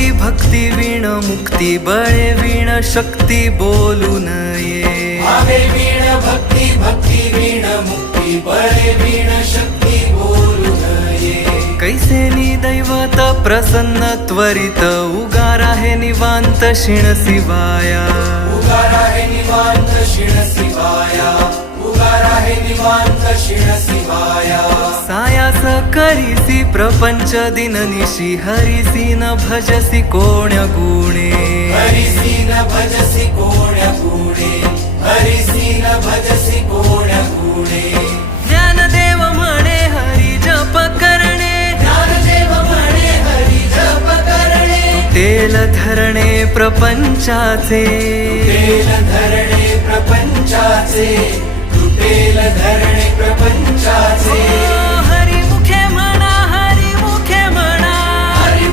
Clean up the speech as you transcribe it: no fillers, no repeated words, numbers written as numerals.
भक्ती भक्ती वीण मुक्ती बळे वीण शक्ती बोलू नये भावे वीण भक्ती भक्ती वीण मुक्ती बळे वीण शक्ती बोलू नये कैसे दैवत प्रसन्न त्वरित उगार आहे निवांत शिण शिवाया उगार आहे निवांत शिण शिवाया उगार आहे निवांत शिण शिवाया सायास करीसी प्रपंच दिननिशी हरिसी न भजसी कोण्य गुणे हरिसी न भजसी कोण्य गुणे हरिसी न भजसी कोण्य गुणे ज्ञानदेव म्हणे हरी जप करणे ज्ञानदेव म्हणे हरी जप करणे तुटेल धरणे प्रपंचाचे तुटेल धरणे प्रपंचाचे तुटेल धरणे प्रपंचाचे